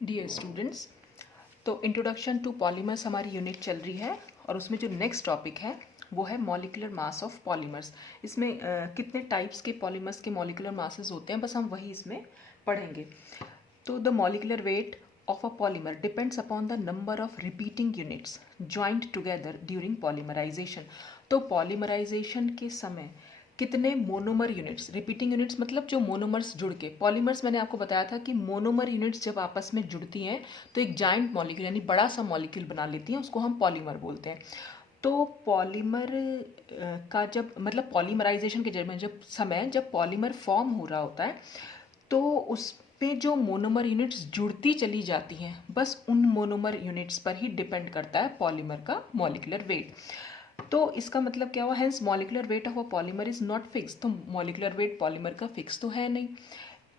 Dear students, तो introduction to polymers हमारी unit चल रही है और उसमें जो नेक्स्ट टॉपिक है वो है मॉलिक्यूलर मास ऑफ पॉलीमर्स। इसमें कितने टाइप्स के पॉलीमर्स के मॉलिक्यूलर मासेस होते हैं बस हम वही इसमें पढ़ेंगे। तो the molecular weight of a polymer depends upon the number of repeating units joint together during polymerisation. तो पॉलीमराइजेशन के समय कितने मोनोमर यूनिट्स, रिपीटिंग यूनिट्स मतलब जो मोनोमर्स जुड़ के, पॉलीमर्स मैंने आपको बताया था कि मोनोमर यूनिट्स जब आपस में जुड़ती हैं तो एक जाइंट मॉलिक्यूल यानी बड़ा सा मॉलिक्यूल बना लेती हैं, उसको हम पॉलीमर बोलते हैं। तो पॉलीमर का जब मतलब पॉलीमराइजेशन के जब पॉलीमर फॉर्म हो रहा होता है तो उस पे जो मोनोमर यूनिट्स जुड़ती चली जाती हैं बस उन मोनोमर यूनिट्स पर ही डिपेंड करता है पॉलीमर का मॉलिक्यूलर वेट। तो इसका मतलब क्या हुआ, hence molecular weight of a polymer is not fix. तो मॉलिक्यूलर वेट पॉलीमर का फिक्स तो है नहीं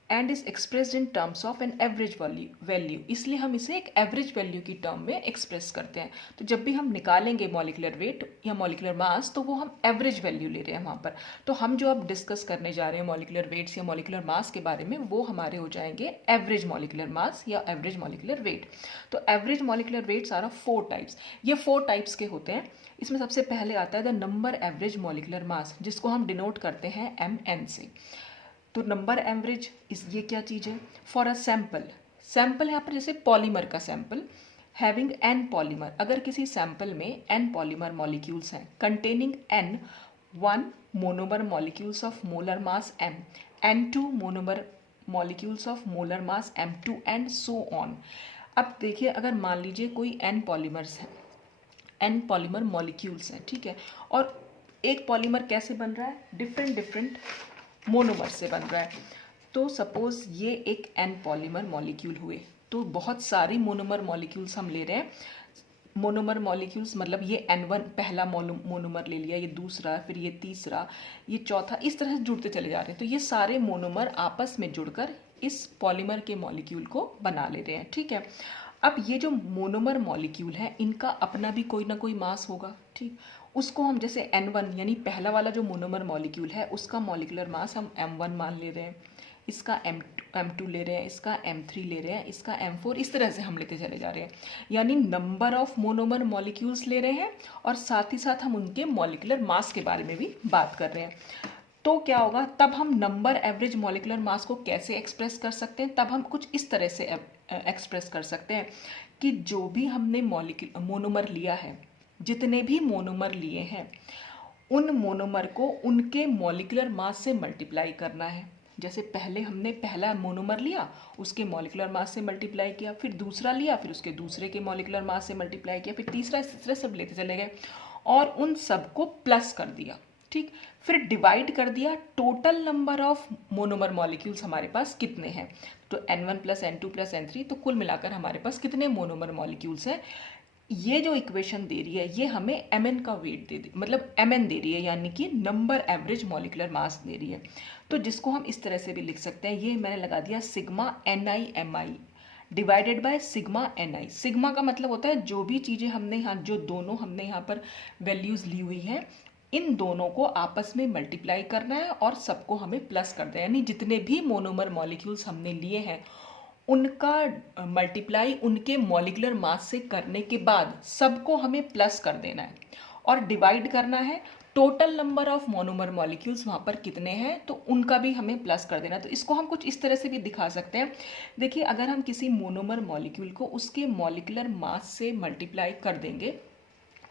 and is expressed in terms of an average value, इसलिए हम इसे एक एवरेज वैल्यू की टर्म में एक्सप्रेस करते हैं। तो जब भी हम निकालेंगे मॉलिक्यूलर वेट या मॉलिक्यूलर मास तो वो हम एवरेज वैल्यू ले रहे हैं वहाँ पर। तो हम जो अब डिस्कस करने जा रहे हैं मॉलिक्यूलर वेट्स या मॉलिक्यूलर मास के बारे में वो हमारे हो जाएंगे एवरेज मॉलिक्यूलर मास या एवरेज मॉलिक्यूलर वेट। तो average molecular weights are of 4 types. ये 4 टाइप्स के होते हैं। इसमें सबसे पहले आता है द नंबर एवरेज मॉलिक्यूलर मास, जिसको हम डिनोट करते हैं MN से। तो नंबर एवरेज इस ये क्या चीज़ है, फॉर अ सैंपल, सैंपल यहाँ पर जैसे पॉलीमर का सैंपल हैविंग n पॉलीमर, अगर किसी सैंपल में n पॉलीमर मॉलिक्यूल्स हैं containing n 1 monomer molecules of molar mass m, n2 monomer molecules of molar mass m2 and so on. अब देखिए अगर मान लीजिए कोई n पॉलीमर्स हैं, n पॉलीमर मॉलिक्यूल्स हैं, ठीक है, और एक पॉलीमर कैसे बन रहा है, डिफरेंट डिफरेंट मोनोमर से बन रहा है। तो सपोज ये एक n पॉलीमर मॉलिक्यूल हुए, तो बहुत सारी मोनोमर मॉलिक्यूल्स हम ले रहे हैं। मोनोमर मॉलिक्यूल्स मतलब ये N1 पहला मोनोमर ले लिया, ये दूसरा, फिर ये तीसरा, ये चौथा, इस तरह से जुड़ते चले जा रहे हैं। तो ये सारे मोनोमर आपस में जुड़कर इस पॉलीमर के मॉलिक्यूल को बना ले रहे हैं, ठीक है। अब ये जो मोनोमर मॉलिक्यूल है इनका अपना भी कोई ना कोई मास होगा, ठीक। उसको हम जैसे N1 यानी पहला वाला जो मोनोमर मॉलिक्यूल है उसका मॉलिक्यूलर मास हम M1 मान ले रहे हैं, इसका M2 ले रहे हैं, इसका M3 ले रहे हैं, इसका M4, इस तरह से हम लेते चले जा रहे हैं। यानी नंबर ऑफ मोनोमर मॉलिक्यूल्स ले रहे हैं और साथ ही साथ हम उनके मॉलिक्यूलर मास के बारे में भी बात कर रहे हैं। तो क्या होगा, तब हम नंबर एवरेज मॉलिक्यूलर मास को कैसे एक्सप्रेस कर सकते हैं, तब हम कुछ इस तरह से एक्सप्रेस कर सकते हैं कि जो भी हमने मोनोमर लिया है, जितने भी मोनोमर लिए हैं उन मोनोमर को उनके मॉलिक्यूलर मास से मल्टीप्लाई करना है। जैसे पहले हमने पहला मोनोमर लिया, उसके मॉलिक्यूलर मास से मल्टीप्लाई किया, फिर दूसरा लिया, फिर उसके दूसरे के मॉलिक्यूलर मास से मल्टीप्लाई किया, फिर तीसरा, इस तरह सब लेते चले गए और उन सबको प्लस कर दिया, ठीक। फिर डिवाइड कर दिया total number of monomer molecules हमारे पास कितने हैं। तो N1 plus N2 plus N3, तो कुल मिलाकर हमारे पास कितने मोनोमर मॉलिक्यूल्स हैं। ये जो इक्वेशन दे रही है ये हमें MN का वेट दे दी, मतलब MN दे रही है, यानी कि नंबर एवरेज मॉलिक्यूलर मास दे रही है। तो जिसको हम इस तरह से भी लिख सकते हैं, ये मैंने लगा दिया sigma NI MI divided by sigma NI। Sigma का मतलब होता है जो भी चीज़ें हमने यहाँ, जो दोनों हमने यहाँ पर वैल्यूज़ ली हुई हैं, इन दोनों को आपस में मल्टीप्लाई करना है और सबको हमें प्लस कर देना है। यानी जितने भी मोनोमर मॉलिक्यूल्स हमने लिए हैं उनका मल्टीप्लाई उनके मॉलिक्यूलर मास से करने के बाद सबको हमें प्लस कर देना है और डिवाइड करना है total number of monomer molecules वहाँ पर कितने हैं, तो उनका भी हमें प्लस कर देना है। तो इसको हम कुछ इस तरह से भी दिखा सकते हैं। देखिए अगर हम किसी मोनोमर मॉलिक्यूल को उसके मॉलिक्यूलर मास से मल्टीप्लाई कर देंगे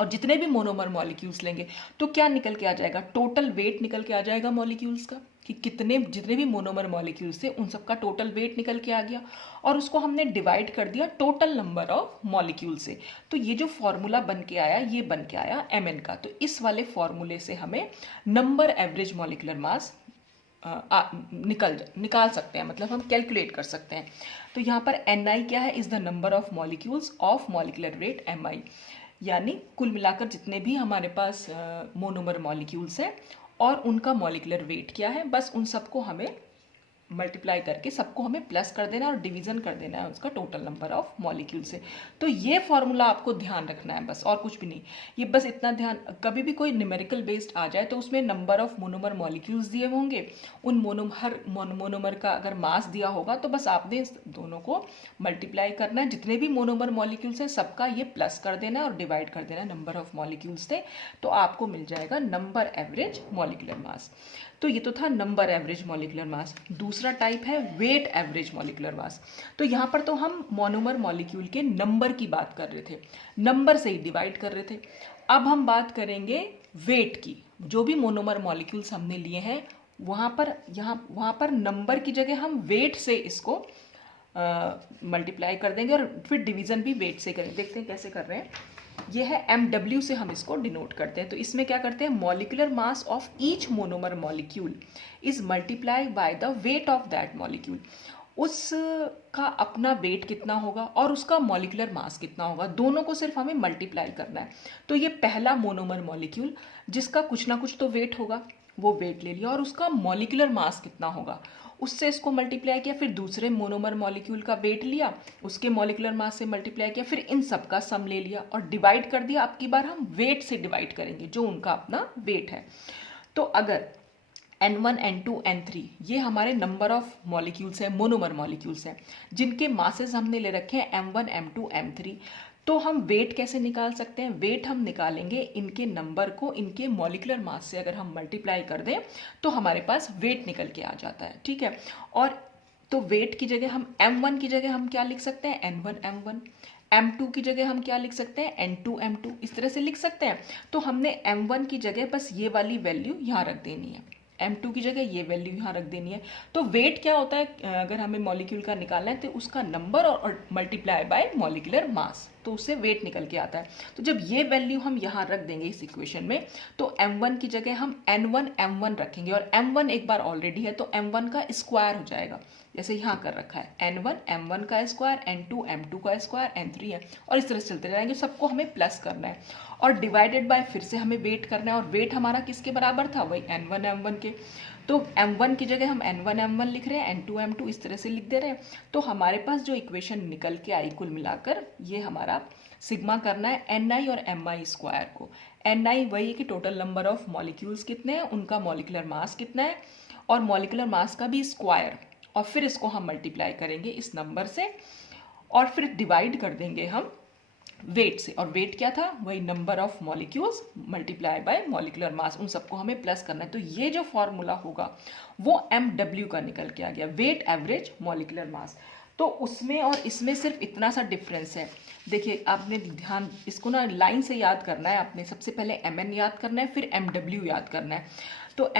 और जितने भी मोनोमर मॉलिक्यूल्स लेंगे तो क्या निकल के आ जाएगा, टोटल वेट निकल के आ जाएगा मॉलिक्यूल्स का, कि कितने जितने भी मोनोमर मॉलिक्यूल्स थे उन सबका टोटल वेट निकल के आ गया और उसको हमने डिवाइड कर दिया टोटल नंबर ऑफ मॉलिक्यूल से। तो ये जो फॉर्मूला बन के आया ये बन के आया MN का। तो इस वाले से हमें नंबर एवरेज मॉलिक्यूलर मास निकाल सकते हैं, मतलब हम कैलकुलेट कर सकते हैं। तो यहाँ पर NI क्या है, is the number of molecules of molecular weight MI, यानी कुल मिलाकर जितने भी हमारे पास मोनोमर मॉलिक्यूल्स हैं और उनका मॉलिक्यूलर वेट क्या है, बस उन सबको हमें मल्टीप्लाई करके सबको हमें प्लस कर देना है और डिवीजन कर देना है उसका टोटल नंबर ऑफ मॉलिक्यूल से। तो ये फॉर्मूला आपको ध्यान रखना है बस, और कुछ भी नहीं। ये बस इतना ध्यान, कभी भी कोई न्यूमेरिकल बेस्ड आ जाए तो उसमें नंबर ऑफ मोनोमर मॉलिक्यूल्स दिए होंगे, उन मोनोमर का अगर मास दिया होगा तो बस आपने इस दोनों को मल्टीप्लाई करना है, जितने भी मोनोमर मॉलिक्यूल्स हैं सबका ये प्लस कर देना है और डिवाइड कर देना है नंबर ऑफ मॉलिक्यूल्स से, तो आपको मिल जाएगा नंबर एवरेज मॉलिक्यूलर मास। तो ये तो था नंबर एवरेज मॉलिक्यूलर मास। दूसरा टाइप है वेट एवरेज मॉलिक्यूलर मास। तो यहाँ पर तो हम मोनोमर मॉलिक्यूल के नंबर की बात कर रहे थे, नंबर से ही डिवाइड कर रहे थे। अब हम बात करेंगे वेट की। जो भी मोनोमर मॉलिक्यूल्स हमने लिए हैं वहाँ पर नंबर की जगह हम वेट से इसको मल्टीप्लाई कर देंगे और फिर डिवीजन भी वेट से करेंगे। देखते हैं कैसे कर रहे हैं। ये है MW से हम इसको डिनोट करते हैं। तो इसमें क्या करते हैं, molecular mass of each monomer molecule is multiply by the weight of that molecule. उसका अपना वेट कितना होगा और उसका मॉलिक्यूलर मास कितना होगा, दोनों को सिर्फ हमें मल्टीप्लाई करना है। तो ये पहला मोनोमर मॉलिक्यूल जिसका कुछ ना कुछ तो वेट होगा, वो वेट ले लिया, और उसका मॉलिक्यूलर मास कितना होगा उससे इसको मल्टीप्लाई किया, फिर दूसरे मोनोमर मॉलिक्यूल का वेट लिया, उसके मॉलिक्यूलर मास से मल्टीप्लाई किया, फिर इन सब का सम ले लिया और डिवाइड कर दिया। अब की बार हम वेट से डिवाइड करेंगे जो उनका अपना वेट है। तो अगर N1, N2, N3 ये हमारे नंबर ऑफ मॉलिक्यूल्स हैं, मोनोमर मॉलिक्यूल्स हैं, जिनके मासेस हमने ले रखे हैं M1, M2, M3। तो हम वेट कैसे निकाल सकते हैं, वेट हम निकालेंगे इनके नंबर को इनके मॉलिक्यूलर मास से अगर हम मल्टीप्लाई कर दें तो हमारे पास वेट निकल के आ जाता है, ठीक है। और तो वेट की जगह हम M1 की जगह हम क्या लिख सकते हैं, N1 M1, M2 की जगह हम क्या लिख सकते हैं, N2 M2, इस तरह से लिख सकते हैं। तो हमने M1 की जगह बस ये वाली वैल्यू यहाँ रख देनी है, M2 की जगह ये वैल्यू यहाँ रख देनी है। तो वेट क्या होता है, अगर हमें मॉलिक्यूल का निकालना है तो उसका नंबर और मल्टीप्लाई बाय मॉलिक्यूलर मास, तो उससे वेट निकल के आता है। तो जब ये वैल्यू हम यहाँ रख देंगे इस इक्वेशन में, तो M1 की जगह हम N1 M1 रखेंगे, और M1 एक बार ऑलरेडी है तो M1 का स्क्वायर हो जाएगा, जैसे यहाँ कर रखा है N1 M1 का स्क्वायर, N2 M2 का स्क्वायर, N3 है, और इस तरह से चलते जाएंगे। सबको हमें प्लस करना है और डिवाइडेड बाय फिर से हमें वेट करना है, और वेट हमारा किसके बराबर था, वही N1 M1 के। तो M1 की जगह हम N1 M1 लिख रहे हैं, N2 M2 इस तरह से लिख दे रहे हैं। तो हमारे पास जो इक्वेशन निकल के आई कुल मिलाकर, ये हमारा सिग्मा करना है Ni और Mi स्क्वायर को। Ni वही है कि टोटल नंबर ऑफ मॉलिक्यूल्स कितने हैं, उनका मॉलिक्यूलर मास कितना है, और मॉलिक्यूलर मास का भी स्क्वायर, और फिर इसको हम मल्टीप्लाई करेंगे इस नंबर से और फिर डिवाइड कर देंगे हम वेट से। और वेट क्या था, वही number of molecules multiply by molecular mass, उन सबको हमें प्लस करना है। तो ये जो फॉर्मूला होगा वो MW का निकल के आ गया, वेट एवरेज मॉलिक्यूलर मास। तो उसमें और इसमें सिर्फ इतना सा डिफरेंस है। देखिए आपने ध्यान, इसको ना लाइन से याद करना है आपने। सबसे पहले MN याद करना है, फिर MW याद करना है। तो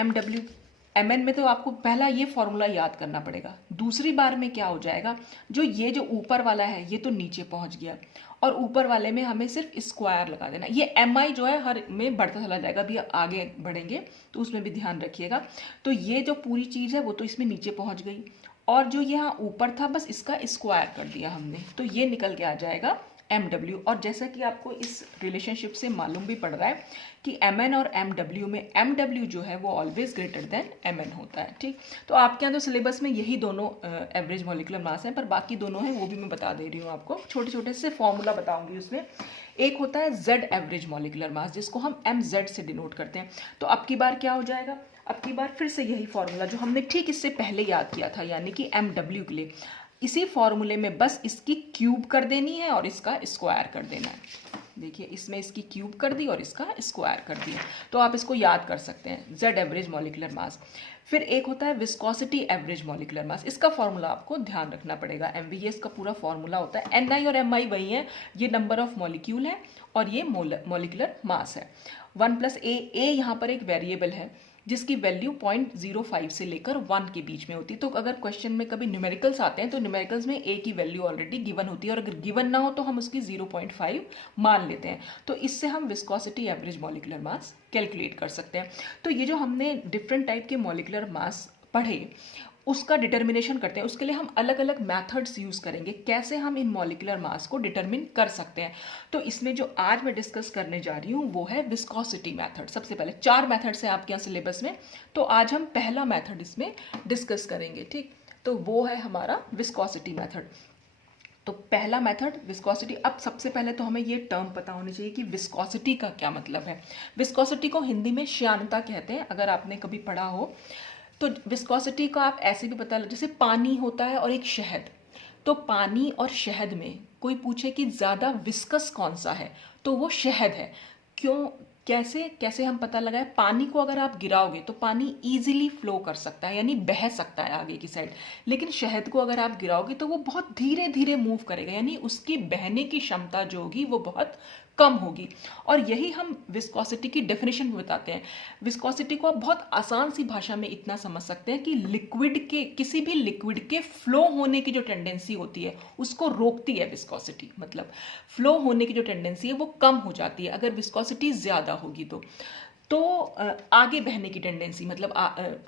MN में तो आपको पहला ये फॉर्मूला याद करना पड़ेगा। दूसरी बार में क्या हो जाएगा, जो ऊपर वाला है ये तो नीचे पहुंच गया, और ऊपर वाले में हमें सिर्फ स्क्वायर लगा देना। ये MI जो है हर में बढ़ता चला जाएगा, अभी आगे बढ़ेंगे तो उसमें भी ध्यान रखिएगा। तो ये जो पूरी चीज़ है वो तो इसमें नीचे पहुंच गई, और जो यहाँ ऊपर था बस इसका स्क्वायर कर दिया हमने, तो ये निकल के आ जाएगा MW। और जैसा कि आपको इस रिलेशनशिप से मालूम भी पड़ रहा है कि MN और MW में MW जो है वो ऑलवेज ग्रेटर देन MN होता है, ठीक। तो आपके यहाँ तो सिलेबस में यही दोनों एवरेज मॉलिक्यूलर मास हैं, पर बाकी दोनों हैं वो भी मैं बता दे रही हूँ आपको। छोटे छोटे से फॉर्मूला बताऊंगी उसमें। एक होता है Z एवरेज मॉलिक्यूलर मास, जिसको हम MZ से डिनोट करते हैं। तो अब की बार क्या हो जाएगा, अब की बार फिर से यही फॉर्मूला जो हमने ठीक इससे पहले याद किया था, यानी कि MW के लिए इसी फॉर्मूले में बस इसकी क्यूब कर देनी है और इसका स्क्वायर कर देना है। देखिए इसमें इसकी क्यूब कर दी और इसका स्क्वायर कर दिया, तो आप इसको याद कर सकते हैं, Z एवरेज मॉलिक्यूलर मास। फिर एक होता है विस्कोसिटी एवरेज मॉलिक्यूलर मास, इसका फॉर्मूला आपको ध्यान रखना पड़ेगा। MVS का पूरा फॉर्मूला होता है, Ni और Mi वही है, ये नंबर ऑफ मॉलिक्यूल है और ये मॉलिक्यूलर मास है। 1 + A यहाँ पर एक वेरिएबल है जिसकी वैल्यू 0.05 से लेकर 1 के बीच में होती है। तो अगर क्वेश्चन में कभी न्यूमेरिकल्स आते हैं तो न्यूमेरिकल्स में A की वैल्यू ऑलरेडी गिवन होती है, और अगर गिवन ना हो तो हम उसकी 0.5 मान लेते हैं। तो इससे हम viscosity average molecular mass calculate कर सकते हैं। तो ये जो हमने डिफरेंट टाइप के मॉलिक्यूलर मास पढ़े उसका डिटर्मिनेशन करते हैं, उसके लिए हम अलग अलग मेथड्स यूज़ करेंगे, कैसे हम इन मॉलिक्यूलर मास को डिटरमिन कर सकते हैं। तो इसमें जो आज मैं डिस्कस करने जा रही हूँ वो है विस्कोसिटी मेथड। सबसे पहले 4 मेथड्स हैं आपके यहाँ सिलेबस में, तो आज हम पहला मेथड इसमें डिस्कस करेंगे, ठीक। तो वो है हमारा विस्कोसिटी मेथड। तो पहला मेथड विस्कोसिटी। अब सबसे पहले तो हमें ये टर्म पता होनी चाहिए कि विस्कोसिटी का क्या मतलब है। विस्कोसिटी को हिंदी में श्यानता कहते हैं, अगर आपने कभी पढ़ा हो तो। विस्कोसिटी का आप ऐसे भी पता, जैसे पानी होता है और एक शहद, तो पानी और शहद में कोई पूछे कि ज़्यादा विस्कस कौन सा है, तो वो शहद है। क्यों, कैसे कैसे हम पता लगाए? पानी को अगर आप गिराओगे तो पानी इजीली फ्लो कर सकता है, यानी बह सकता है आगे की साइड। लेकिन शहद को अगर आप गिराओगे तो वो बहुत धीरे धीरे मूव करेगा, यानी उसकी बहने की क्षमता जो होगी वो बहुत कम होगी। और यही हम विस्कोसिटी की डेफिनेशन में बताते हैं। विस्कोसिटी को आप बहुत आसान सी भाषा में इतना समझ सकते हैं कि लिक्विड के, किसी भी लिक्विड के फ्लो होने की जो टेंडेंसी होती है उसको रोकती है विस्कोसिटी। मतलब फ्लो होने की जो टेंडेंसी है वो कम हो जाती है अगर विस्कोसिटी ज़्यादा होगी तो आगे बहने की टेंडेंसी, मतलब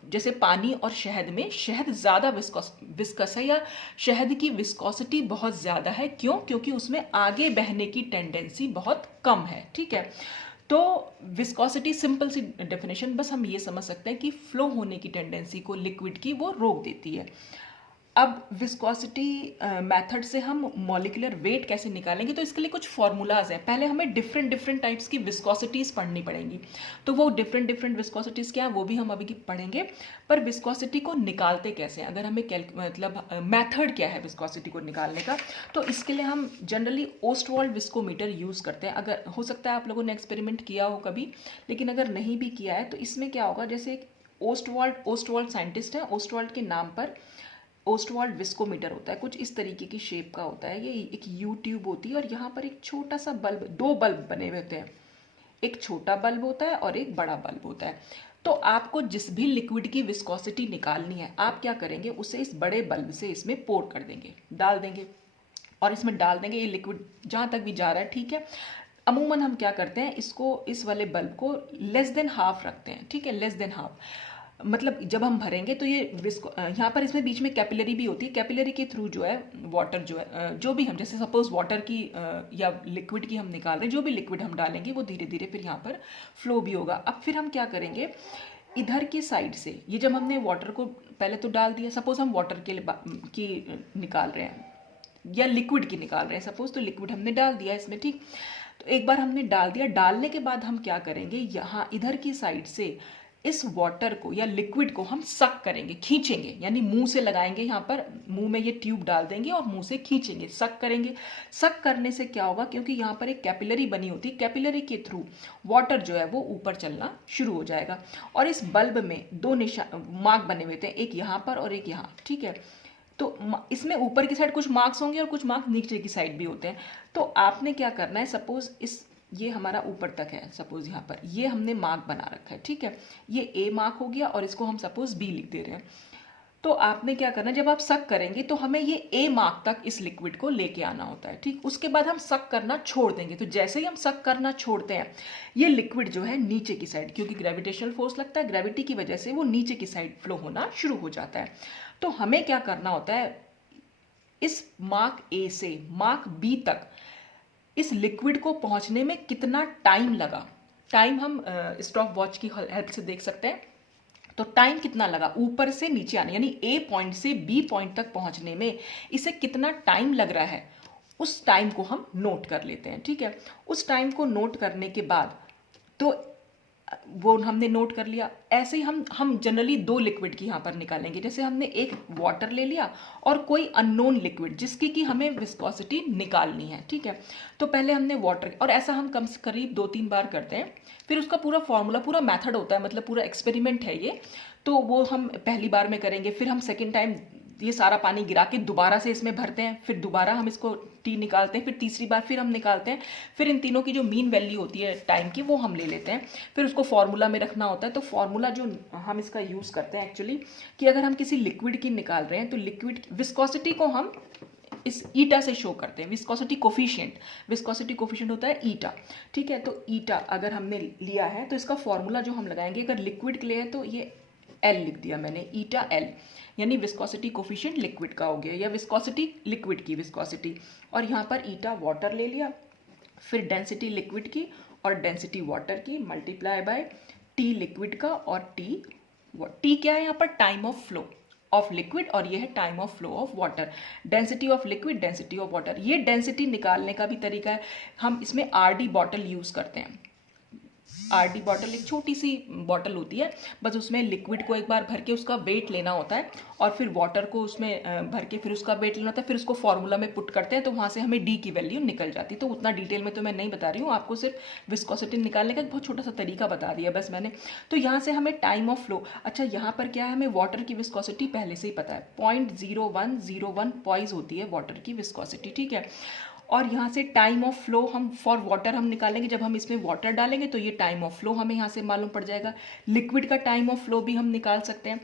जैसे पानी और शहद में, शहद ज़्यादा विस्कस है, या शहद की विस्कोसिटी बहुत ज़्यादा है। क्यों? क्योंकि उसमें आगे बहने की टेंडेंसी बहुत कम है। ठीक है, तो विस्कोसिटी, सिंपल सी डेफिनेशन, बस हम ये समझ सकते हैं कि फ्लो होने की टेंडेंसी को लिक्विड की वो रोक देती है। अब विस्कोसिटी मेथड से हम मॉलिक्यूलर वेट कैसे निकालेंगे, तो इसके लिए कुछ फॉर्मूलाज हैं। पहले हमें डिफरेंट डिफरेंट टाइप्स की विस्कोसिटीज़ पढ़नी पड़ेंगी, तो वो डिफरेंट डिफरेंट विस्कोसिटीज़ क्या है वो भी हम अभी पढ़ेंगे। पर विस्कोसिटी को निकालते कैसे हैं, अगर हमें मतलब मेथड क्या है विस्कोसिटी को निकालने का, तो इसके लिए हम जनरली ओस्टवाल्ड विस्कोमीटर यूज़ करते हैं। अगर हो सकता है आप लोगों ने एक्सपेरिमेंट किया हो कभी, लेकिन अगर नहीं भी किया है तो इसमें क्या होगा, जैसे ओस्टवाल्ड साइंटिस्ट है, ओस्टवाल्ड के नाम पर ओस्टवाल्ड विस्कोमीटर होता है, कुछ इस तरीके की शेप का होता है। ये एक यू ट्यूब होती है और यहाँ पर एक छोटा सा बल्ब, दो बल्ब बने हुए होते हैं, एक छोटा बल्ब होता है और एक बड़ा बल्ब होता है। तो आपको जिस भी लिक्विड की विस्कोसिटी निकालनी है, आप क्या करेंगे, उसे इस बड़े बल्ब से इसमें पोर कर देंगे, डाल देंगे, और इसमें डाल देंगे ये लिक्विड जहाँ तक भी जा रहा है। ठीक है, अमूमन हम क्या करते हैं, इसको, इस वाले बल्ब को लेस देन हाफ रखते हैं। ठीक है, लेस देन हाफ, मतलब जब हम भरेंगे तो ये यहाँ पर इसमें बीच में कैपिलरी भी होती है। कैपिलरी के थ्रू जो है वाटर, जो है जो भी हम, जैसे सपोज वाटर की या लिक्विड की हम निकाल रहे हैं, जो भी लिक्विड हम डालेंगे वो धीरे धीरे फिर यहाँ पर फ्लो भी होगा। अब फिर हम क्या करेंगे, इधर की साइड से, ये जब हमने वाटर को पहले तो डाल दिया, सपोज हम वाटर के की निकाल रहे हैं या लिक्विड की निकाल रहे हैं सपोज, तो लिक्विड हमने डाल दिया इसमें। ठीक, तो एक बार हमने डाल दिया, डालने के बाद हम क्या करेंगे, यहाँ इधर की साइड से इस वाटर को या लिक्विड को हम सक करेंगे, खींचेंगे, यानी मुंह से लगाएंगे, यहाँ पर मुंह में ये ट्यूब डाल देंगे और मुंह से खींचेंगे, सक करेंगे। सक करने से क्या होगा, क्योंकि यहाँ पर एक कैपिलरी बनी होती है, कैपिलरी के थ्रू वाटर जो है वो ऊपर चलना शुरू हो जाएगा। और इस बल्ब में दो निशान मार्क बने हुए थे, एक यहाँ पर और एक यहाँ। ठीक है, तो इसमें ऊपर की साइड कुछ मार्क्स होंगे और कुछ मार्क्स नीचे की साइड भी होते हैं। तो आपने क्या करना है, सपोज ये हमारा ऊपर तक है, सपोज यहाँ पर ये हमने मार्क बना रखा है। ठीक है, ये ए मार्क हो गया और इसको हम सपोज बी लिख दे रहे हैं। तो आपने क्या करना है, जब आप सक करेंगे तो हमें ये ए मार्क तक इस लिक्विड को लेके आना होता है। ठीक, उसके बाद हम सक करना छोड़ देंगे। तो जैसे ही हम सक करना छोड़ते हैं, ये लिक्विड जो है नीचे की साइड, क्योंकि ग्रेविटेशनल फोर्स लगता है, ग्रेविटी की वजह से वो नीचे की साइड फ्लो होना शुरू हो जाता है। तो हमें क्या करना होता है, इस मार्क ए से मार्क बी तक इस लिक्विड को पहुंचने में कितना टाइम लगा, टाइम हम स्टॉप वॉच की हेल्प से देख सकते हैं। तो टाइम कितना लगा ऊपर से नीचे आने, यानी ए पॉइंट से बी पॉइंट तक पहुंचने में इसे कितना टाइम लग रहा है, उस टाइम को हम नोट कर लेते हैं। ठीक है, उस टाइम को नोट करने के बाद तो वो हमने नोट कर लिया। ऐसे ही हम जनरली दो लिक्विड की यहाँ पर निकालेंगे, जैसे हमने एक वाटर ले लिया और कोई अननोन लिक्विड जिसकी कि हमें विस्कोसिटी निकालनी है। ठीक है, तो पहले हमने वाटर, और ऐसा हम करीब 2-3 बार करते हैं। फिर उसका पूरा फॉर्मूला, पूरा मेथड होता है, मतलब पूरा एक्सपेरिमेंट है ये। तो वो हम पहली बार में करेंगे, फिर हम सेकेंड टाइम ये सारा पानी गिरा के दोबारा से इसमें भरते हैं, फिर दोबारा हम इसको टी निकालते हैं, फिर तीसरी बार फिर हम निकालते हैं, फिर इन तीनों की जो मीन वैल्यू होती है टाइम की वो हम ले लेते हैं, फिर उसको फार्मूला में रखना होता है। तो फार्मूला जो हम इसका यूज़ करते हैं एक्चुअली, कि अगर हम किसी लिक्विड की निकाल रहे हैं तो लिक्विड विस्कोसिटी को हम इस ईटा से शो करते हैं, विस्कोसिटी कोफिशिएंट होता है ईटा। ठीक है, तो ईटा अगर हमने लिया है तो इसका फॉर्मूला जो हम लगाएंगे, अगर लिक्विड के लिए है तो ये एल लिख दिया मैंने, ईटा एल, यानी विस्कोसिटी कोफिशिएंट लिक्विड का हो गया, या विस्कोसिटी लिक्विड की विस्कोसिटी। और यहाँ पर ईटा वाटर ले लिया, फिर डेंसिटी लिक्विड की और डेंसिटी वाटर की मल्टीप्लाई बाय टी लिक्विड का और टी क्या है यहाँ पर, time of flow. Of liquid और ये है time of flow of water. Density of liquid, density of water. ये डेंसिटी निकालने का भी तरीका है, हम इसमें आरडी बॉटल यूज़ करते हैं। आरडी बॉटल एक छोटी सी बॉटल होती है, बस उसमें लिक्विड को एक बार भर के उसका वेट लेना होता है और फिर वाटर को उसमें भर के फिर उसका वेट लेना होता है, फिर उसको फॉर्मूला में पुट करते हैं तो वहाँ से हमें डी की वैल्यू निकल जाती है। तो उतना डिटेल में तो मैं नहीं बता रही हूँ, आपको सिर्फ विस्कोसिटी निकालने का एक बहुत छोटा सा तरीका बता दिया बस मैंने। तो यहाँ से हमें टाइम ऑफ फ्लो, अच्छा यहाँ पर क्या है, हमें वाटर की विस्कोसिटी पहले से ही पता है, 0.0101 पॉइज होती है वाटर की विस्कोसिटी, ठीक है। और यहाँ से टाइम ऑफ फ्लो हम फॉर वाटर हम निकालेंगे, जब हम इसमें वाटर डालेंगे तो ये टाइम ऑफ फ्लो हमें यहाँ से मालूम पड़ जाएगा। लिक्विड का टाइम ऑफ फ्लो भी हम निकाल सकते हैं।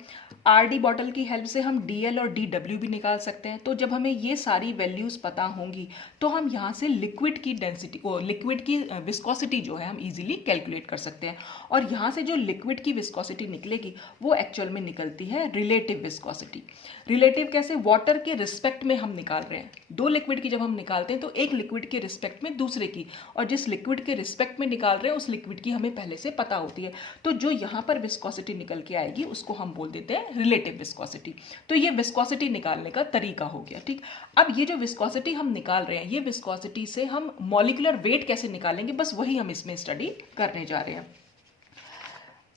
आरडी बॉटल की हेल्प से हम डीएल और डीडब्ल्यू भी निकाल सकते हैं। तो जब हमें ये सारी वैल्यूज़ पता होंगी तो हम यहाँ से लिक्विड की डेंसिटी लिक्विड की विस्कोसिटी जो है हम इजीली कैलकुलेट कर सकते हैं। और यहाँ से जो लिक्विड की विस्कोसिटी निकलेगी वो एक्चुअल में निकलती है रिलेटिव विस्कोसिटी। रिलेटिव कैसे, वाटर के रिस्पेक्ट में हम निकाल रहे हैं। दो लिक्विड की जब हम निकालते हैं तो एक लिक्विड के रिस्पेक्ट में दूसरे की, और जिस लिक्विड के रिस्पेक्ट में निकाल रहे हैं उस लिक्विड की हमें पहले से पता होती है। तो जो यहाँ पर विस्कोसिटी निकल के आएगी उसको हम बोल देते हैं रिलेटिव विस्कोसिटी। तो ये विस्कोसिटी निकालने का तरीका हो गया, ठीक। अब ये जो विस्कोसिटी हम निकाल रहे हैं, ये विस्कोसिटी से हम मॉलिक्यूलर वेट कैसे निकालेंगे, बस वही हम इसमें स्टडी करने जा रहे हैं।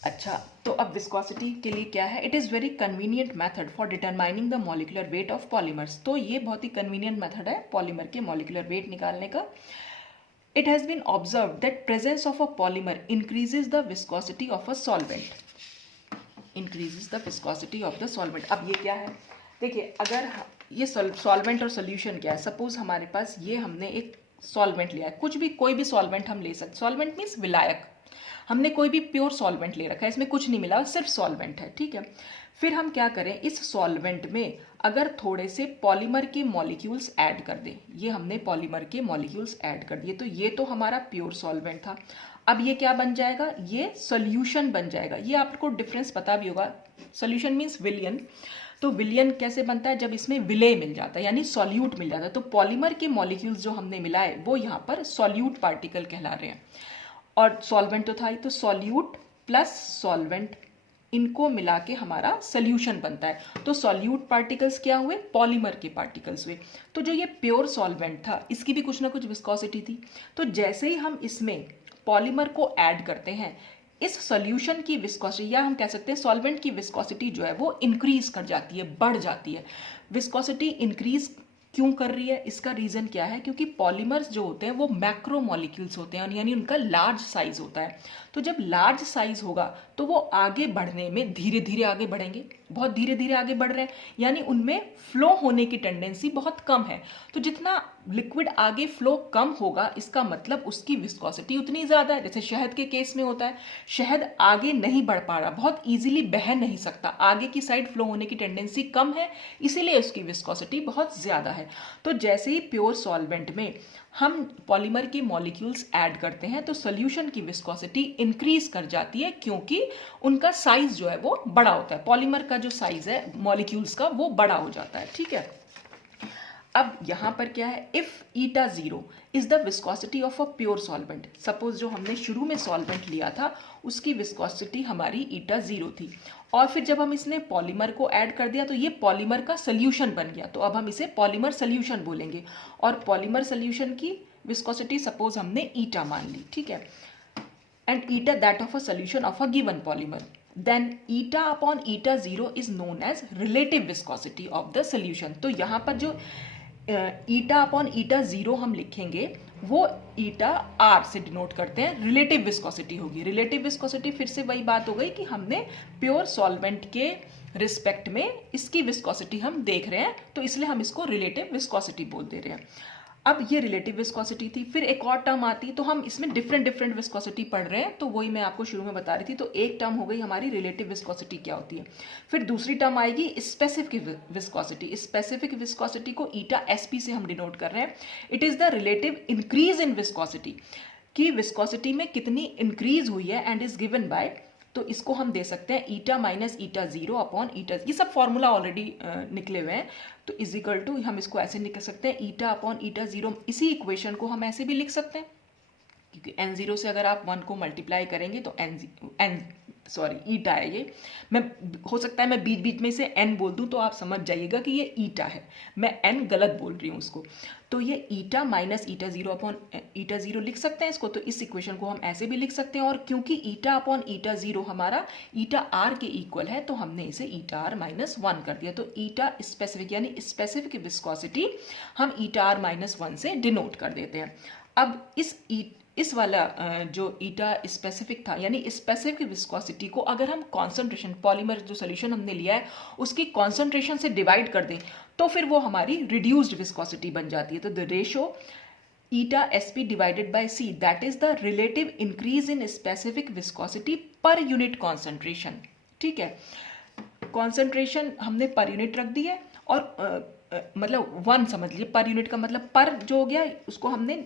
अच्छा, तो अब विस्कोसिटी के लिए क्या है, it is very convenient method for determining the molecular weight of polymers. तो ये बहुत ही कन्वीनियंट मेथड है पॉलीमर के मॉलिक्यूलर वेट निकालने का। It has been observe that presence of a polymer increases the viscosity of a solvent, increases the viscosity of the solvent. अब ये क्या है, देखिए अगर ये सॉल्वेंट और सोल्यूशन क्या है, सपोज हमारे पास ये हमने एक सॉल्वेंट लिया है, कुछ भी कोई भी सॉल्वेंट हम ले सकते, सॉल्वेंट मीन्स विलायक, हमने कोई भी प्योर सॉल्वेंट ले रखा है, इसमें कुछ नहीं मिला, सिर्फ सॉल्वेंट है, ठीक है। फिर हम क्या करें, इस सॉल्वेंट में अगर थोड़े से पॉलीमर के मॉलिक्यूल्स ऐड कर दें, ये हमने पॉलीमर के मॉलिक्यूल्स ऐड कर दिए, तो ये तो हमारा प्योर सॉल्वेंट था। अब ये क्या बन जाएगा, ये सॉल्यूशन बन जाएगा। ये आपको डिफरेंस पता भी होगा, सॉल्यूशन मीन्स विलियन। तो विलियन कैसे बनता है, जब इसमें विलेय मिल जाता है यानी सॉल्यूट मिल जाता है। तो पॉलीमर के मॉलिक्यूल्स जो हमने मिलाए वो यहाँ पर सॉल्यूट पार्टिकल कहला रहे हैं, और सॉल्वेंट तो था ही, तो सॉल्यूट प्लस सॉल्वेंट इनको मिला के हमारा सोल्यूशन बनता है। तो सॉल्यूट पार्टिकल्स क्या हुए, पॉलीमर के पार्टिकल्स हुए। तो जो ये प्योर सॉल्वेंट था इसकी भी कुछ ना कुछ विस्कोसिटी थी, तो जैसे ही हम इसमें पॉलीमर को ऐड करते हैं, इस सॉल्यूशन की विस्कोसिटी, या हम कह सकते हैं सॉल्वेंट की विस्कोसिटी जो है वो इंक्रीज कर जाती है, बढ़ जाती है। विस्कोसिटी इंक्रीज क्यों कर रही है, इसका रीज़न क्या है, क्योंकि पॉलीमर्स जो होते हैं वो मैक्रो मॉलिक्यूल्स होते हैं, यानी उनका लार्ज साइज होता है। तो जब लार्ज साइज होगा तो वो आगे बढ़ने में धीरे धीरे आगे बढ़ेंगे, बहुत धीरे धीरे आगे बढ़ रहे हैं, यानी उनमें फ्लो होने की टेंडेंसी बहुत कम है। तो जितना लिक्विड आगे फ्लो कम होगा इसका मतलब उसकी विस्कोसिटी उतनी ज़्यादा है। जैसे शहद के केस में होता है, शहद आगे नहीं बढ़ पा रहा, बहुत ईजिली बह नहीं सकता, आगे की साइड फ्लो होने की टेंडेंसी कम है, इसीलिए उसकी विस्कोसिटी बहुत ज़्यादा है। तो जैसे ही प्योर सॉल्वेंट में हम पॉलीमर के मॉलिक्यूल्स ऐड करते हैं तो सॉल्यूशन की विस्कोसिटी इंक्रीज कर जाती है, क्योंकि उनका साइज जो है वो बड़ा होता है, पॉलीमर का जो साइज है मॉलिक्यूल्स का वो बड़ा हो जाता है, ठीक है। अब यहाँ पर क्या है, if eta 0 is the viscosity of a pure solvent. Suppose जो हमने शुरू में सॉल्वेंट लिया था उसकी विस्कोसिटी हमारी ईटा 0 थी, और फिर जब हम इसने पॉलीमर को ऐड कर दिया तो ये पॉलीमर का सोल्यूशन बन गया, तो अब हम इसे पॉलीमर सोल्यूशन बोलेंगे। और पॉलीमर सोल्यूशन की विस्कोसिटी सपोज हमने ईटा मान ली, ठीक है, and eta that of a solution of a given polymer, then eta upon eta 0 is known as relative viscosity of the solution। तो यहाँ पर जो ईटा अपॉन ईटा 0 हम लिखेंगे वो ईटा आर से डिनोट करते हैं, रिलेटिव विस्कोसिटी होगी। रिलेटिव विस्कोसिटी फिर से वही बात हो गई कि हमने प्योर सॉल्वेंट के रिस्पेक्ट में इसकी विस्कोसिटी हम देख रहे हैं, तो इसलिए हम इसको रिलेटिव विस्कोसिटी बोल दे रहे हैं। अब ये रिलेटिव विस्कोसिटी थी, फिर एक और टर्म आती, तो हम इसमें डिफरेंट विस्कोसिटी पढ़ रहे हैं, तो वही मैं आपको शुरू में बता रही थी। तो एक टर्म हो गई हमारी रिलेटिव विस्कोसिटी क्या होती है, फिर दूसरी टर्म आएगी स्पेसिफिक विस्कोसिटी। स्पेसिफिक विस्कोसिटी को ईटा एसपी से हम डिनोट कर रहे हैं। It is the relative increase in viscosity, कि विस्कोसिटी में कितनी इंक्रीज हुई है, एंड इज गिवन बाय, तो इसको हम दे सकते हैं ईटा माइनस ईटा 0 अपॉन ईटा, ये सब फॉर्मूला ऑलरेडी निकले हुए हैं, तो इज इक्वल टू हम इसको ऐसे निकल सकते हैं ईटा अपॉन ईटा 0। इसी इक्वेशन को हम ऐसे भी लिख सकते हैं, क्योंकि n0 से अगर आप 1 को मल्टीप्लाई करेंगे तो n सॉरी ईटा है ये। मैं हो सकता है मैं बीच बीच में से n बोल दूं तो आप समझ जाइएगा कि ये ईटा है, मैं n गलत बोल रही हूँ उसको। तो ये eta minus eta zero upon ईटा जीरो लिख सकते हैं इसको, तो इस इक्वेशन को हम ऐसे भी लिख सकते हैं। और क्योंकि ईटा अपॉन ईटा जीरो हमारा ईटा आर के इक्वल है तो हमने इसे ईटा आर माइनस वन कर दिया। तो ईटा स्पेसिफिक यानी स्पेसिफिक विस्कोसिटी हम ईटा आर माइनस वन से डिनोट कर देते हैं। अब इस वाला जो ईटा स्पेसिफिक था यानी स्पेसिफिक विस्कोसिटी को अगर हम कॉन्सेंट्रेशन, पॉलीमर जो सोल्यूशन हमने लिया है उसकी कॉन्सेंट्रेशन से डिवाइड कर दें तो फिर वो हमारी रिड्यूस्ड विस्कोसिटी बन जाती है। तो the ratio eta SP divided by see that is the relative increase in specific viscosity per unit concentration. ठीक है, कॉन्सेंट्रेशन हमने पर यूनिट रख दी है और मतलब वन समझ लीजिए, पर यूनिट का मतलब पर जो हो गया उसको हमने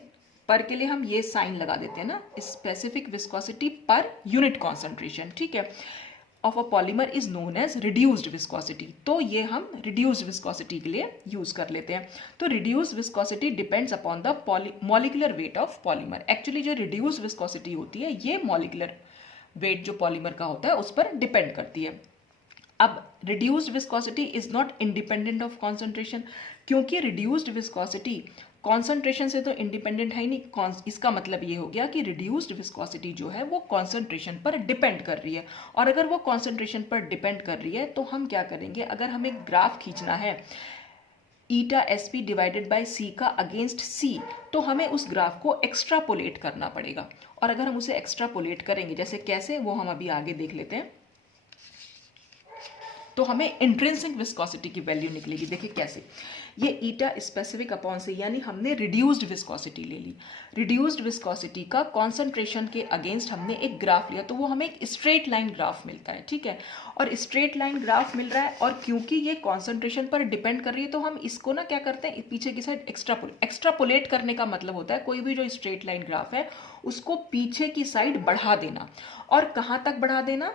पर के लिए हम ये साइन लगा देते हैं ना, specific viscosity per unit concentration. ठीक है, of a polymer is known as reduced viscosity. तो ये हम रिड्यूस्ड विस्कोसिटी के लिए यूज कर लेते हैं। तो reduced viscosity depends upon the molecular weight of polymer. Actually जो रिड्यूस्ड विस्कोसिटी होती है ये मॉलिक्यूलर वेट जो पॉलीमर का होता है उस पर डिपेंड करती है। अब reduced viscosity is not independent of concentration, क्योंकि रिड्यूस्ड विस्कोसिटी कॉन्सेंट्रेशन से तो इंडिपेंडेंट है ही नहीं। इसका मतलब ये हो गया कि रिड्यूस्ड विस्कोसिटी जो है वो कॉन्सेंट्रेशन पर डिपेंड कर रही है। और अगर वो कॉन्सेंट्रेशन पर डिपेंड कर रही है तो हम क्या करेंगे, अगर हमें ग्राफ खींचना है ईटा एस पी डिवाइडेड बाई सी का अगेंस्ट सी, तो हमें उस ग्राफ को एक्स्ट्रापोलेट करना पड़ेगा। और अगर हम उसे एक्स्ट्रापोलेट करेंगे, जैसे कैसे वो हम अभी आगे देख लेते हैं, तो हमें इंट्रिंसिक विस्कोसिटी की वैल्यू निकलेगी। देखिए कैसे, ये ईटा स्पेसिफिक अपॉन से यानी हमने रिड्यूस्ड विस्कोसिटी ले ली। रिड्यूस्ड विस्कोसिटी का कॉन्सेंट्रेशन के अगेंस्ट हमने एक ग्राफ लिया तो वो हमें एक स्ट्रेट लाइन ग्राफ मिलता है। ठीक है, और स्ट्रेट लाइन ग्राफ मिल रहा है और क्योंकि ये कॉन्सेंट्रेशन पर डिपेंड कर रही है तो हम इसको ना क्या करते हैं, पीछे की साइड एक्स्ट्रापोलेट करने का मतलब होता है कोई भी जो स्ट्रेट लाइन ग्राफ है उसको पीछे की साइड बढ़ा देना। और कहाँ तक बढ़ा देना,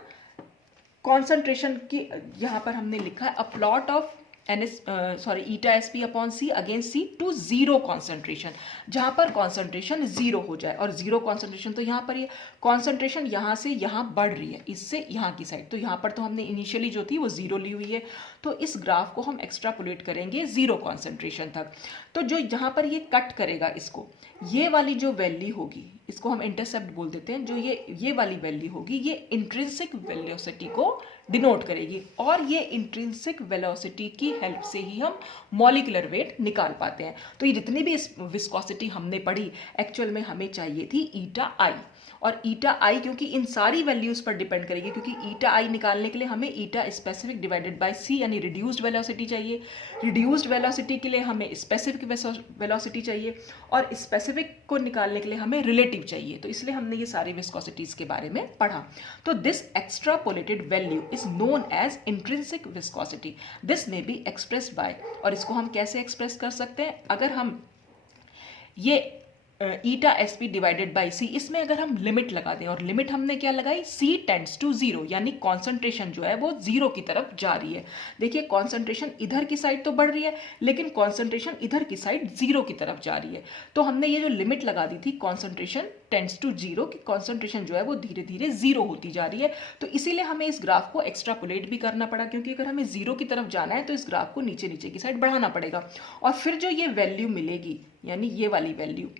कॉन्सेंट्रेशन की, यहाँ पर हमने लिखा है a plot of eta S P upon C against C to zero concentration, जहाँ पर कॉन्सेंट्रेशन जीरो हो जाए। और जीरो कॉन्सेंट्रेशन तो यहाँ पर ये कॉन्सेंट्रेशन यहाँ से यहाँ बढ़ रही है, इससे यहाँ की साइड, तो यहाँ पर तो हमने इनिशियली जो थी वो जीरो ली हुई है। तो इस ग्राफ को हम एक्स्ट्रापोलेट करेंगे जीरो कॉन्सेंट्रेशन तक। तो जो यहाँ पर ये कट करेगा इसको, ये वाली जो वैल्यू होगी इसको हम इंटरसेप्ट बोल देते हैं, जो ये वाली वैल्यू होगी ये इंट्रिंसिक वेलोसिटी को डिनोट करेगी। और ये इंट्रिंसिक वेलोसिटी की हेल्प से ही हम मॉलिक्यूलर वेट निकाल पाते हैं। तो ये जितनी भी विस्कोसिटी हमने पढ़ी एक्चुअल में हमें चाहिए थी ईटा आई, और ईटा आई क्योंकि इन सारी वैल्यूज पर डिपेंड करेगी, क्योंकि ईटा आई निकालने के लिए हमें ईटा स्पेसिफिक डिवाइडेड बाय सी यानी रिड्यूस्ड वेलोसिटी चाहिए। रिड्यूस्ड वेलोसिटी के लिए हमें स्पेसिफिक वेलोसिटी चाहिए और स्पेसिफिक को निकालने के लिए हमें रिलेटिव चाहिए। तो इसलिए हमने ये सारी विस्कोसिटीज के बारे में पढ़ा। तो this extrapolated value is known as intrinsic viscosity. This may be express by, और इसको हम कैसे एक्सप्रेस कर सकते हैं, अगर हम ये ईटा एस पी डिवाइडेड बाई सी, इसमें अगर हम लिमिट लगा दें, और लिमिट हमने क्या लगाई, सी टेंड्स टू जीरो, यानी कॉन्सेंट्रेशन जो है वो जीरो की तरफ जा रही है। देखिए कॉन्सेंट्रेशन इधर की साइड तो बढ़ रही है लेकिन कॉन्सेंट्रेशन इधर की साइड जीरो की तरफ जा रही है। तो हमने ये जो लिमिट लगा दी थी कॉन्सेंट्रेशन टेंड्स टू जीरो, की कॉन्सेंट्रेशन जो है वो धीरे धीरे जीरो होती जा रही है। तो इसीलिए हमें इस ग्राफ को एक्स्ट्रापोलेट भी करना पड़ा, क्योंकि अगर हमें जीरो की तरफ जाना है तो इस ग्राफ को नीचे नीचे की साइड बढ़ाना पड़ेगा। और फिर जो ये वैल्यू मिलेगी यानी ये वाली वैल्यू,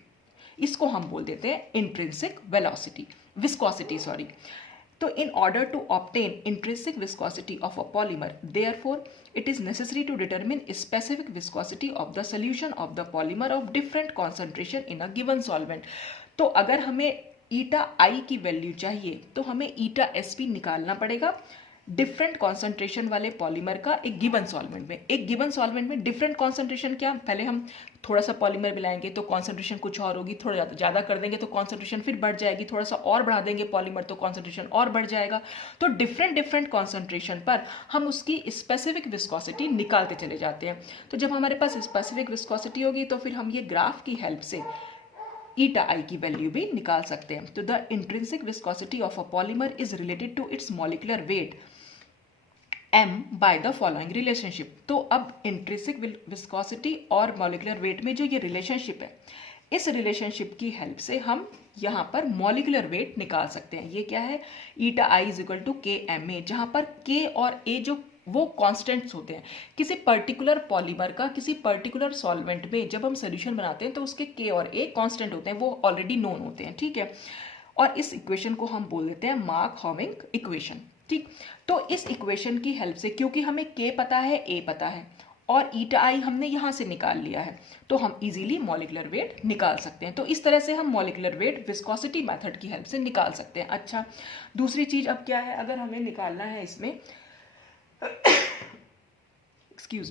इसको हम बोल देते हैं इंट्रिंसिक विस्कोसिटी सॉरी। तो in order to obtain intrinsic viscosity of a polymer, therefore it is necessary to determine a specific viscosity of the solution of the polymer of different concentration in a given solvent. तो अगर हमें ईटा आई की value चाहिए तो हमें ईटा S P निकालना पड़ेगा different concentration वाले पॉलीमर का एक गिवन सॉल्वेंट में। एक गिवन सॉल्वेंट में डिफरेंट कॉन्सेंट्रेशन क्या, पहले हम थोड़ा सा पॉलीमर मिलाएंगे तो कॉन्सेंट्रेशन कुछ और होगी, थोड़ा ज़्यादा कर देंगे तो कॉन्सेंट्रेशन फिर बढ़ जाएगी, थोड़ा सा और बढ़ा देंगे पॉलीमर तो कॉन्सेंट्रेशन और बढ़ जाएगा। तो डिफरेंट कॉन्सेंट्रेशन पर हम उसकी स्पेसिफिक विस्कोसिटी निकालते चले जाते हैं। तो जब हमारे पास स्पेसिफिक विस्कोसिटी होगी तो फिर हम ये ग्राफ की हेल्प से ईटा आई की वैल्यू भी निकाल सकते हैं। तो the intrinsic viscosity of a polymer is related to its molecular weight m by the following relationship. तो अब इंट्रिंसिक विस्कोसिटी और मॉलिक्यूलर वेट में जो ये रिलेशनशिप है इस रिलेशनशिप की हेल्प से हम यहाँ पर मॉलिक्यूलर वेट निकाल सकते हैं। ये क्या है, ईटा आई इज इक्वल टू के एम ए, जहाँ पर के और ए जो वो कांस्टेंट्स होते हैं। किसी पर्टिकुलर पॉलीमर का किसी पर्टिकुलर सॉल्वेंट में जब हम सोल्यूशन बनाते हैं तो उसके के और ए कांस्टेंट होते हैं, वो ऑलरेडी नोन होते हैं, ठीक है। और इस इक्वेशन को हम बोल देते हैं मार्क-हॉविंग इक्वेशन, ठीक। तो इस इक्वेशन की हेल्प से, क्योंकि हमें के पता है, ए पता है और ईटा आई हमने यहाँ से निकाल लिया है, तो हम इजीली मॉलिक्यूलर वेट निकाल सकते हैं। तो इस तरह से हम मॉलिक्यूलर वेट विस्कोसिटी मेथड की हेल्प से निकाल सकते हैं। अच्छा, दूसरी चीज़ अब क्या है, अगर हमें निकालना है इसमें एक्सक्यूज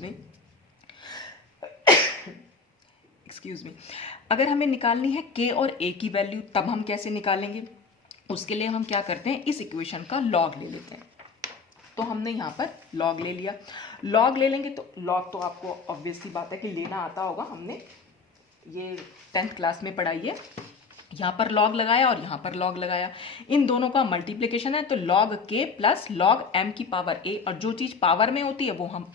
मी, अगर हमें निकालनी है के और ए की वैल्यू, तब हम कैसे निकालेंगे? उसके लिए हम क्या करते हैं, इस इक्वेशन का लॉग ले लेते हैं। तो हमने यहाँ पर लॉग ले लिया। लॉग ले लेंगे तो लॉग तो आपको ऑब्वियसली बात है कि लेना आता होगा, हमने ये 10th क्लास में पढ़ाई है। यहाँ पर लॉग लगाया और यहाँ पर लॉग लगाया, इन दोनों का मल्टीप्लिकेशन है, तो लॉग के प्लस लॉग एम की पावर ए, और जो चीज़ पावर में होती है वो हम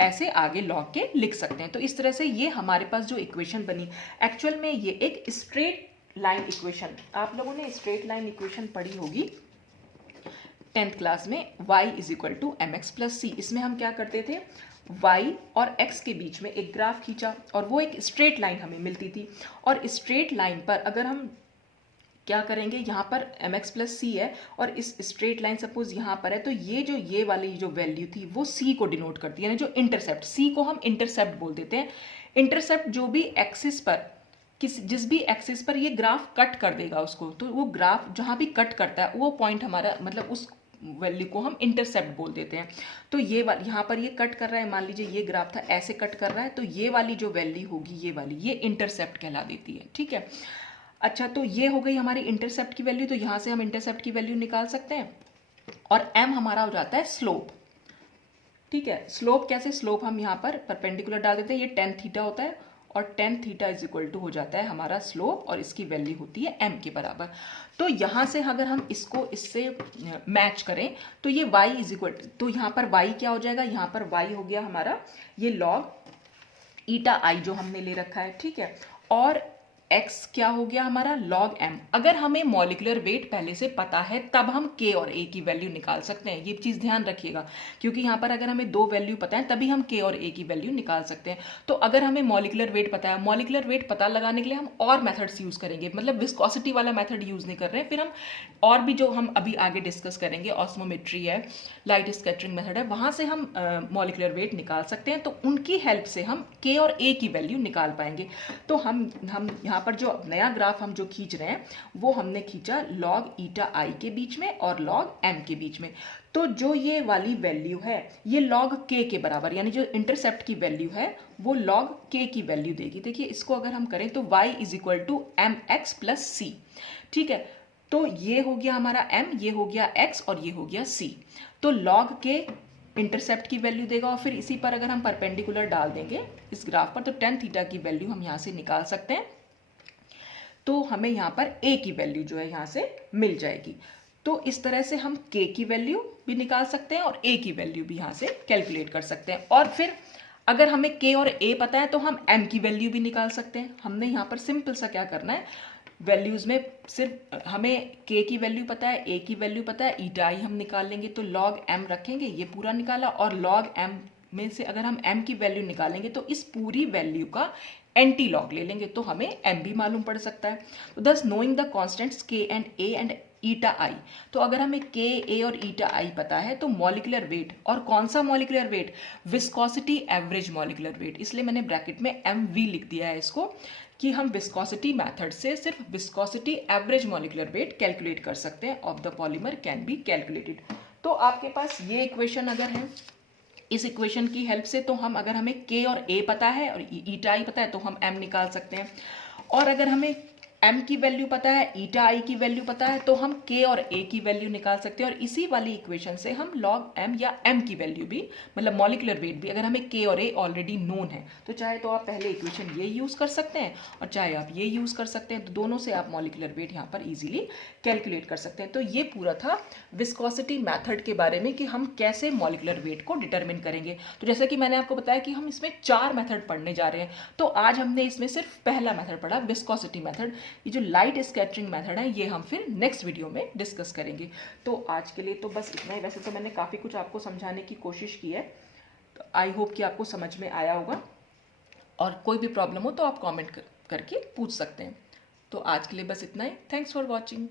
ऐसे आगे लॉग के लिख सकते हैं। तो इस तरह से ये हमारे पास जो इक्वेशन बनी, एक्चुअल में ये एक स्ट्रेट लाइन इक्वेशन, आप लोगों ने स्ट्रेट लाइन इक्वेशन पढ़ी होगी 10th क्लास में, y is equal to m x plus c. इसमें हम क्या करते थे, y और x के बीच में एक ग्राफ खींचा और वो एक स्ट्रेट लाइन हमें मिलती थी। और स्ट्रेट लाइन पर अगर हम क्या करेंगे, यहाँ पर एम एक्स प्लस सी है और इस स्ट्रेट लाइन सपोज यहाँ पर है, तो ये वाली जो वैल्यू थी वो c को डिनोट करती है, यानी जो इंटरसेप्ट, c को हम इंटरसेप्ट बोल देते हैं। इंटरसेप्ट जो भी एक्सिस पर जिस भी एक्सिस पर ये ग्राफ कट कर देगा उसको, तो वो ग्राफ जहाँ भी कट करता है वो पॉइंट हमारा, मतलब उस वैल्यू को हम इंटरसेप्ट बोल देते हैं। तो ये यहाँ पर ये कट कर रहा है, मान लीजिए ये ग्राफ था ऐसे कट कर रहा है, तो ये वाली जो वैल्यू होगी, ये वाली, ये इंटरसेप्ट कहला देती है, ठीक है। अच्छा, तो ये हो गई हमारी इंटरसेप्ट की वैल्यू, तो यहाँ से हम इंटरसेप्ट की वैल्यू निकाल सकते हैं। और m हमारा हो जाता है स्लोप, ठीक है। स्लोप कैसे, स्लोप हम यहाँ पर परपेंडिकुलर डाल देते हैं, ये tan थीटा होता है और tan theta is equal to हो जाता है हमारा स्लोप, और इसकी वैल्यू होती है m के बराबर। तो यहाँ से अगर हम इसको इससे मैच करें तो ये y इज इक्वल, तो यहाँ पर y क्या हो जाएगा, यहाँ पर y हो गया हमारा ये लॉग ईटा आई जो हमने ले रखा है, ठीक है। और x क्या हो गया हमारा, log m। अगर हमें मॉलिक्यूलर वेट पहले से पता है तब हम k और a की वैल्यू निकाल सकते हैं, ये चीज़ ध्यान रखिएगा, क्योंकि यहाँ पर अगर हमें दो वैल्यू पता है तभी हम k और a की वैल्यू निकाल सकते हैं। तो अगर हमें मॉलिक्यूलर वेट पता है, मॉलिक्यूलर वेट पता लगाने के लिए हम और मेथड्स यूज़ करेंगे, मतलब विस्कोसिटी वाला मेथड यूज़ नहीं कर रहे हैं, फिर हम और भी जो हम अभी आगे डिस्कस करेंगे, ऑस्मोमेट्री है, लाइट स्कैटरिंग मेथड है, वहाँ से हम मॉलिक्यूलर वेट निकाल सकते हैं। तो उनकी हेल्प से हम k और a की वैल्यू निकाल पाएंगे। तो हम यहाँ पर जो नया ग्राफ हम जो खींच रहे हैं वो हमने खींचा लॉग ईटा आई के बीच में और लॉग m के बीच में। तो जो ये वाली वैल्यू है ये लॉग k के बराबर, यानी जो इंटरसेप्ट की वैल्यू है वो लॉग k की वैल्यू देगी। देखिए इसको अगर हम करें तो y is equal to m x plus c, ठीक है। तो ये हो गया हमारा m, ये हो गया x और ये हो गया c। तो लॉग k इंटरसेप्ट की वैल्यू देगा और फिर इसी पर अगर हम परपेंडिकुलर डाल देंगे इस ग्राफ पर, तो tan थीटा की वैल्यू हम यहाँ से निकाल सकते हैं। तो हमें यहाँ पर a की वैल्यू जो है यहाँ से मिल जाएगी। तो इस तरह से हम k की वैल्यू भी निकाल सकते हैं और a की वैल्यू भी यहाँ से कैलकुलेट कर सकते हैं। और फिर अगर हमें k और a पता है तो हम m की वैल्यू भी निकाल सकते हैं। हमने यहाँ पर सिंपल सा क्या करना है, वैल्यूज़ में सिर्फ हमें k की वैल्यू पता है, a की वैल्यू पता है, ईटा आई हम निकाल लेंगे, तो log m रखेंगे, ये पूरा निकाला। और log m में से अगर हम m की वैल्यू निकालेंगे तो इस पूरी वैल्यू का एंटी लॉग ले लेंगे, तो हमें m भी मालूम पड़ सकता है। तो thus knowing the constants k and a and eta i, तो अगर हमें k, a और ईटा आई पता है तो मॉलिक्यूलर वेट, और कौन सा molecular weight, viscosity average molecular wait, इसलिए मैंने ब्रैकेट में mv लिख दिया है इसको, कि हम विस्कोसिटी मेथड से सिर्फ viscosity average molecular weight calculate कर सकते हैं of the polymer can be calculated. तो आपके पास ये इक्वेशन अगर है, इस इक्वेशन की हेल्प से तो हम, अगर हमें k और a पता है और ईटा आई पता है तो हम m निकाल सकते हैं। और अगर हमें m की वैल्यू पता है, ईटा i की वैल्यू पता है, तो हम k और a की वैल्यू निकाल सकते हैं। और इसी वाली इक्वेशन से हम log m या m की वैल्यू भी, मतलब मॉलिकुलर वेट भी, अगर हमें k और a ऑलरेडी नोन है तो चाहे तो आप पहले इक्वेशन ये यूज़ कर सकते हैं और चाहे आप ये यूज़ कर सकते हैं, तो दोनों से आप मॉलिकुलर वेट यहाँ पर इजीली कैलकुलेट कर सकते हैं। तो ये पूरा था विस्कोसिटी मेथड के बारे में कि हम कैसे मॉलिकुलर वेट को डिटरमिन करेंगे। तो जैसा कि मैंने आपको बताया कि हम इसमें 4 मेथड पढ़ने जा रहे हैं, तो आज हमने इसमें सिर्फ पहला मेथड पढ़ा, विस्कोसिटी मेथड। ये जो लाइट स्कैटरिंग मेथड है ये हम फिर नेक्स्ट वीडियो में डिस्कस करेंगे। तो आज के लिए तो बस इतना ही। वैसे तो मैंने काफ़ी कुछ आपको समझाने की कोशिश की है, तो आई होप कि आपको समझ में आया होगा। और कोई भी प्रॉब्लम हो तो आप कमेंट करके पूछ सकते हैं। तो आज के लिए बस इतना ही। Thanks for watching.